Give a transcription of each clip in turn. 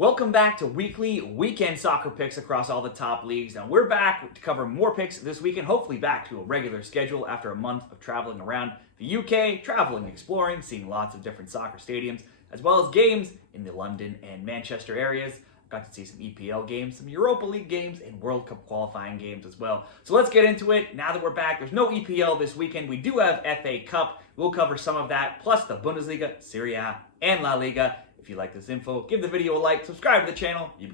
Welcome back to weekly weekend soccer picks across all the top leagues. Now we're back to cover more picks this weekend, hopefully back to a regular schedule after a month of traveling around the UK, traveling, exploring, seeing lots of different soccer stadiums, as well as games in the London and Manchester areas. Got to see some EPL games, some Europa League games, and World Cup qualifying games as well. So let's get into it. Now that we're back, there's no EPL this weekend. We do have FA Cup. We'll cover some of that, plus the Bundesliga, Serie A, and La Liga. If you like this info, give the video a like, subscribe to the channel. You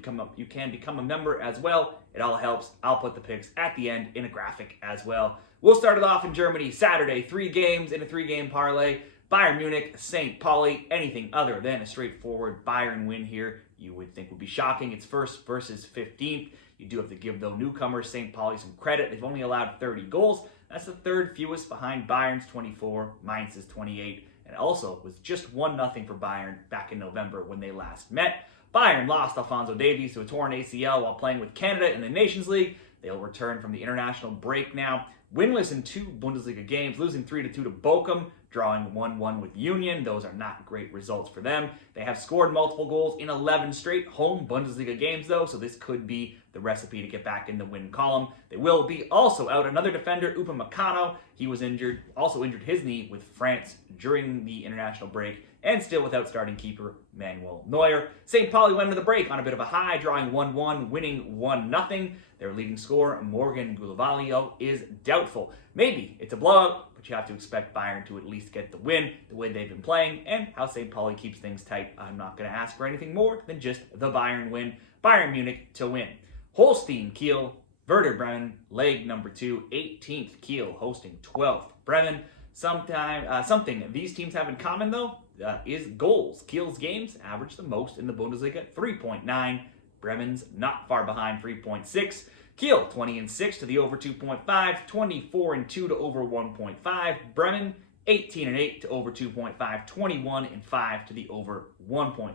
can become a member as well. It all helps. I'll put the picks at the end in a graphic as well. We'll start it off in Germany Saturday. 3 games in a 3-game parlay. Bayern Munich, St. Pauli. Anything other than a straightforward Bayern win here, you would think would be shocking. It's first versus 15th. You do have to give, though, newcomers St. Pauli some credit. They've only allowed 30 goals. That's the third fewest behind Bayern's 24, Mainz's 28. And also was just 1-0 for Bayern back in November when they last met. Bayern lost Alphonso Davies to a torn ACL while playing with Canada in the Nations League. They'll return from the international break now. Winless in 2 Bundesliga games, losing 3-2 to Bochum, drawing 1-1 with Union. Those are not great results for them. They have scored multiple goals in 11 straight home Bundesliga games, though, so this could be the recipe to get back in the win column. They will be also out another defender, Upamecano. He was injured, also injured his knee with France during the international break, and still without starting keeper Manuel Neuer. St. Pauli went into the break on a bit of a high, drawing 1-1, winning 1-0. Their leading scorer, Morgan Goulibaly, is doubtful. Maybe it's a blowout, but you have to expect Bayern to at least get the win the way they've been playing, and how St. Pauli keeps things tight. I'm not going to ask for anything more than just the Bayern win. Bayern Munich to win. Holstein, Kiel, Werder Bremen, leg number 2, 18th Kiel hosting 12th Bremen. Something these teams have in common, though, is goals. Kiel's games average the most in the Bundesliga, 3.9. Bremen's not far behind, 3.6. Kiel, 20-6 to the over 2.5, 24-2 to over 1.5. Bremen, 18-8 to over 2.5, 21-5 to the over 1.5.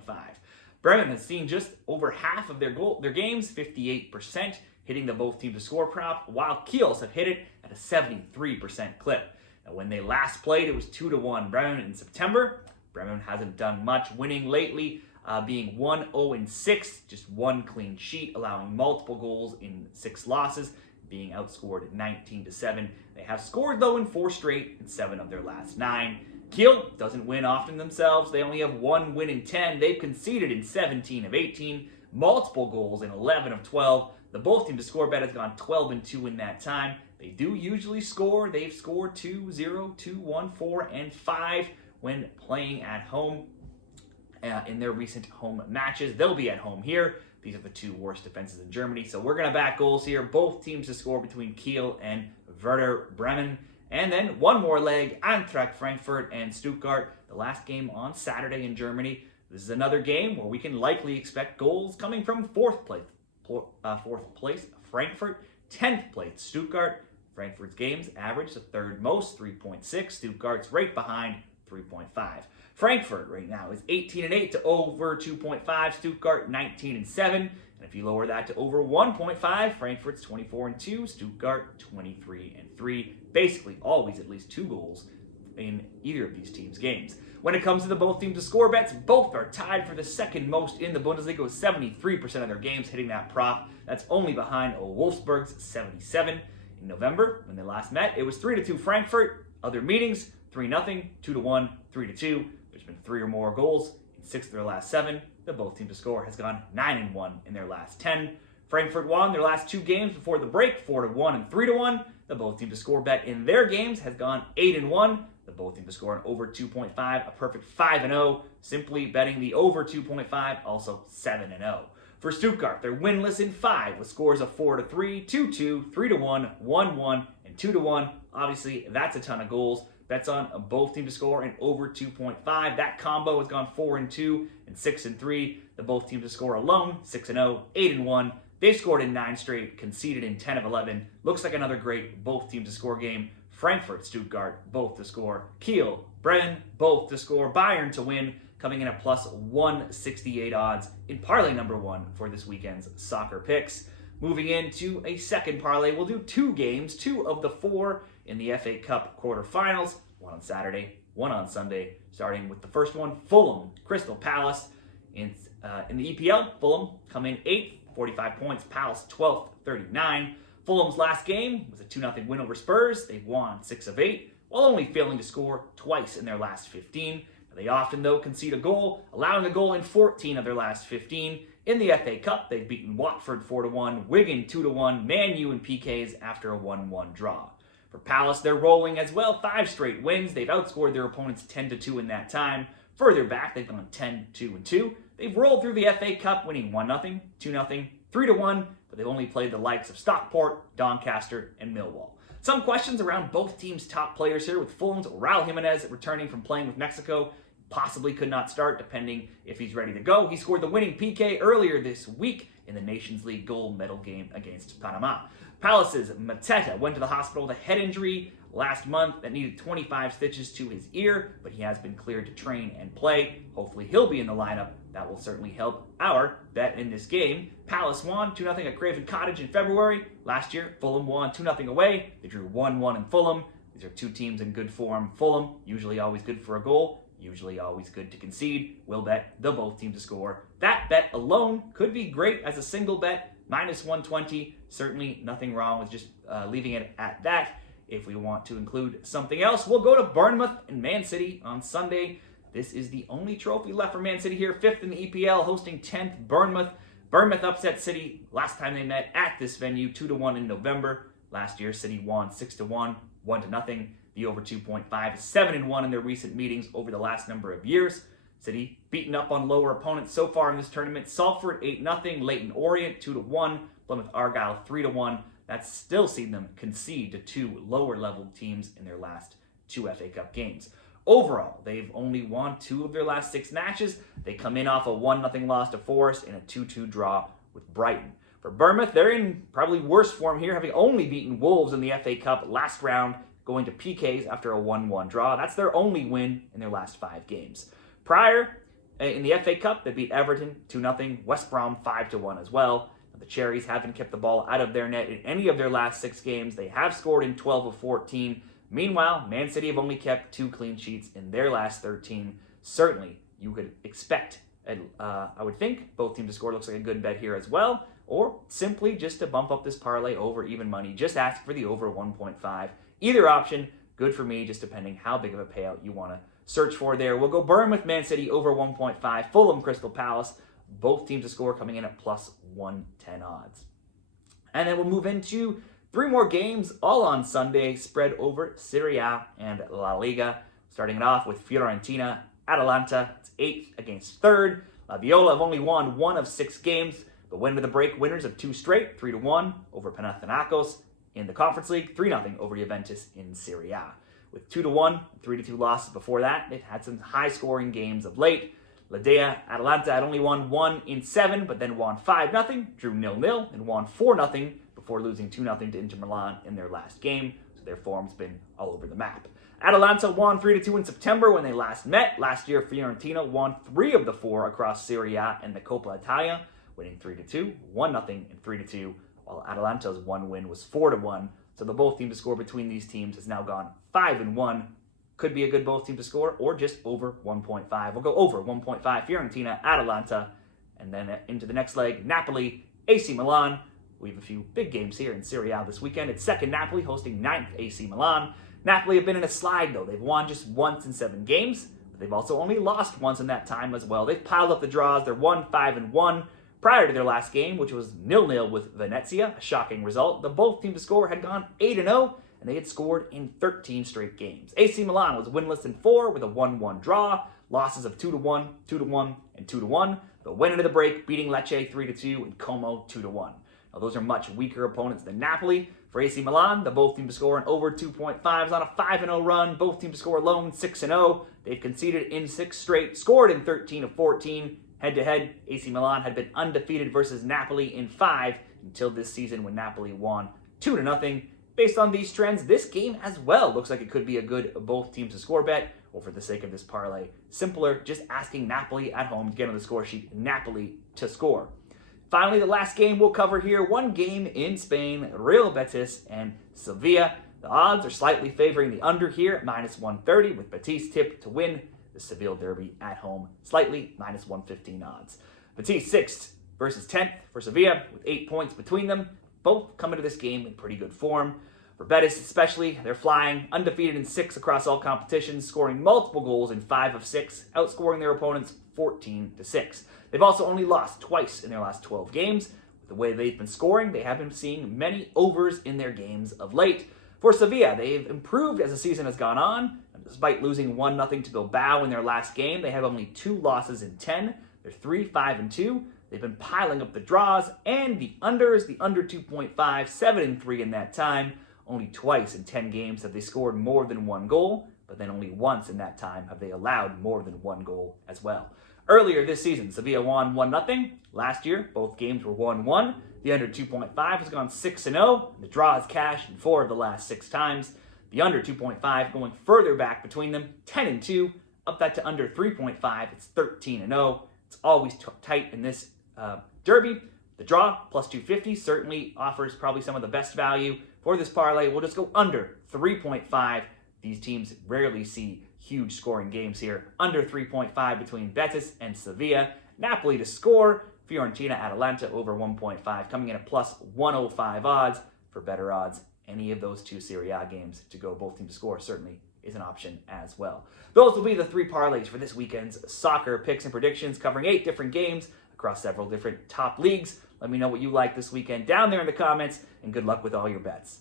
Bremen has seen just over half of their games, 58%, hitting the both teams to score prop, while Kiel's have hit it at a 73% clip. Now, when they last played, it was 2-1 Bremen in September. Bremen hasn't done much, winning lately, being 1-0-6, just 1 clean sheet, allowing multiple goals in 6 losses, being outscored 19-7. They have scored, though, in 4 straight in 7 of their last 9. Kiel doesn't win often themselves. They only have 1 win in 10. They've conceded in 17 of 18, multiple goals in 11 of 12. The both team to score bet has gone 12-2 in that time. They do usually score. They've scored 2-0, 2-1, 4, and 5 when playing at home in their recent home matches. They'll be at home here. These are the 2 worst defenses in Germany. So we're going to back goals here. Both teams to score between Kiel and Werder Bremen. And then one more leg, Eintracht Frankfurt and Stuttgart, the last game on Saturday in Germany. This is another game where we can likely expect goals coming from 4th place Frankfurt, 10th place Stuttgart. Frankfurt's games average the 3rd most, 3.6. Stuttgart's right behind, 3.5. Frankfurt right now is 18-8 to over 2.5. Stuttgart 19-7. And if you lower that to over 1.5, Frankfurt's 24-2. Stuttgart 23-3. Basically always at least 2 goals in either of these teams' games. When it comes to the both teams to score bets, both are tied for the 2nd most in the Bundesliga with 73% of their games hitting that prop. That's only behind Wolfsburg's 77. In November, when they last met, it was 3-2 Frankfurt. Other meetings, 3-0, 2-1, 3-2. There's been 3 or more goals in 6 of their last 7. The both teams to score has gone 9-1 in their last 10. Frankfurt won their last 2 games before the break, 4-1 and 3-1. The both teams to score bet in their games has gone 8-1. The both teams to score an over 2.5, a perfect 5-0. Simply betting the over 2.5, also 7-0. For Stuttgart, they're winless in 5 with scores of 4-3, 2-2, 3-1, 1-1, and 2-1. Obviously, that's a ton of goals. Bets on both teams to score and over 2.5. That combo has gone 4-2 and 6-3. The both teams to score alone, 6-0, 8-1. They've scored in 9 straight, conceded in 10 of 11. Looks like another great both teams to score game. Frankfurt, Stuttgart, both to score. Kiel, Bremen, both to score. Bayern to win, coming in at plus 168 odds in parlay number 1 for this weekend's soccer picks. Moving into a second parlay, we'll do 2 games, 2 of the 4 in the FA Cup quarterfinals, 1 on Saturday, 1 on Sunday, starting with the first one, Fulham, Crystal Palace. In the EPL, Fulham come in 8th, 45 points. Palace 12th, 39. Fulham's last game was a 2-0 win over Spurs. They've won 6 of 8, while only failing to score twice in their last 15. They often, though, concede a goal, allowing a goal in 14 of their last 15. In the FA Cup, they've beaten Watford 4-1, Wigan 2-1, Man U and PKs after a 1-1 draw. For Palace, they're rolling as well, 5 straight wins. They've outscored their opponents 10-2 in that time. Further back, they've gone 10-2-2. They've rolled through the FA Cup, winning 1-0, 2-0, 3-1, but they've only played the likes of Stockport, Doncaster, and Millwall. Some questions around both teams' top players here, with Fulham's Raul Jimenez returning from playing with Mexico. Possibly could not start, depending if he's ready to go. He scored the winning PK earlier this week in the Nations League gold medal game against Panama. Palace's Mateta went to the hospital with a head injury last month that needed 25 stitches to his ear, but he has been cleared to train and play. Hopefully he'll be in the lineup. That will certainly help our bet in this game. Palace won 2-0 at Craven Cottage in February. Last year, Fulham won 2-0 away. They drew 1-1 in Fulham. These are two teams in good form. Fulham, usually always good for a goal, usually always good to concede. We'll bet the both teams to score. That bet alone could be great as a single bet, -120. Certainly nothing wrong with just leaving it at that. If we want to include something else, we'll go to Bournemouth and Man City on Sunday. This is the only trophy left for Man City here, 5th in the EPL, hosting 10th Bournemouth. Bournemouth upset City last time they met at this venue, 2-1 in November. Last year, City won 6-1, 1-0. The over 2.5 is 7-1 in their recent meetings over the last number of years. City beaten up on lower opponents so far in this tournament. Salford 8-0, Leyton Orient 2-1, Plymouth Argyle 3-1. That's still seen them concede to 2 lower-level teams in their last 2 FA Cup games. Overall, they've only won 2 of their last 6 matches. They come in off a 1-0 loss to Forest and a 2-2 draw with Brighton. For Bournemouth, they're in probably worse form here, having only beaten Wolves in the FA Cup last round, going to PKs after a 1-1 draw. That's their only win in their last 5 games. Prior, in the FA Cup, they beat Everton 2-0, West Brom 5-1 as well. The Cherries haven't kept the ball out of their net in any of their last 6 games. They have scored in 12 of 14. Meanwhile, Man City have only kept 2 clean sheets in their last 13. Certainly, you could expect, I would think, both teams to score. Looks like a good bet here as well. Or simply just to bump up this parlay over even money, just ask for the over 1.5. Either option, good for me, just depending how big of a payout you want to search for there. We'll go Bournemouth, Man City, over 1.5. Fulham, Crystal Palace. Both teams to score coming in at plus 110 odds. And then we'll move into 3 more games, all on Sunday, spread over Serie A and La Liga. Starting it off with Fiorentina, Atalanta. It's 8th against 3rd. La Viola have only won 1 of 6 games, but went to the break winners of 2 straight, 3-1 over Panathinaikos in the Conference League, 3-0 over Juventus in Serie A. With 2-1, 3-2 losses before that, they've had some high-scoring games of late. Ledea, Atalanta had only won 1 in 7, but then won 5-0, drew 0-0, and won 4-0 before losing 2-0 to Inter Milan in their last game, so their form's been all over the map. Atalanta won 3-2 in September when they last met. Last year, Fiorentina won 3 of the 4 across Serie A and the Coppa Italia, winning 3-2, 1-0, and 3-2, while Atalanta's 1 win was 4-1. So the both team to score between these teams has now gone 5-1. Could be a good both team to score, or just over 1.5. We'll go over 1.5, Fiorentina, Atalanta, and then into the next leg, Napoli, AC Milan. We have a few big games here in Serie A this weekend. It's 2nd Napoli hosting 9th AC Milan. Napoli have been in a slide, though. They've won just once in 7 games, but they've also only lost once in that time as well. They've piled up the draws. They're 1-5-1. Prior to their last game, which was 0-0 with Venezia, a shocking result, the both teams to score had gone 8-0, and they had scored in 13 straight games. AC Milan was winless in 4 with a 1-1 draw, losses of 2-1, 2-1, and 2-1, but went into the break, beating Lecce 3-2 and Como 2-1. Now, those are much weaker opponents than Napoli. For AC Milan, the both teams to score an over 2.5s on a 5-0 run. Both teams to score alone 6-0. They've conceded in 6 straight, scored in 13 of 14. Head-to-head, AC Milan had been undefeated versus Napoli in 5 until this season when Napoli won 2-0. Based on these trends, this game as well looks like it could be a good both teams to score bet, or for the sake of this parlay, simpler, just asking Napoli at home to get on the score sheet, Napoli to score. Finally, the last game we'll cover here, 1 game in Spain, Real Betis and Sevilla. The odds are slightly favoring the under here at -130, with Betis tipped to win the Seville derby at home, slightly -115 odds. Betis 6th versus 10th for Sevilla with 8 points between them. Both come into this game in pretty good form. For Betis especially, they're flying, undefeated in 6 across all competitions, scoring multiple goals in 5 of 6, outscoring their opponents 14-6. They've also only lost twice in their last 12 games. With the way they've been scoring, they have been seeing many overs in their games of late. For Sevilla, they've improved as the season has gone on. And despite losing 1-0 to Bilbao in their last game, they have only 2 losses in 10. They're 3-5-2. They've been piling up the draws and the unders, the under 2.5, 7-3 in that time. Only twice in 10 games have they scored more than 1 goal, but then only once in that time have they allowed more than 1 goal as well. Earlier this season, Sevilla won 1-0. Last year, both games were 1-1. The under 2.5 has gone 6-0. The draw has cashed in 4 of the last 6 times. The under 2.5 going further back between them, 10-2. Up that to under 3.5, it's 13-0. It's always tight in this derby. The draw, plus 250, certainly offers probably some of the best value for this parlay. We'll just go under 3.5. These teams rarely see huge scoring games here. Under 3.5 between Betis and Sevilla. Napoli to score. Fiorentina, Atalanta over 1.5, coming in at plus 105 odds. For better odds, any of those 2 Serie A games to go both teams to score certainly is an option as well. Those will be the 3 parlays for this weekend's soccer picks and predictions, covering 8 different games across several different top leagues. Let me know what you like this weekend down there in the comments, and good luck with all your bets.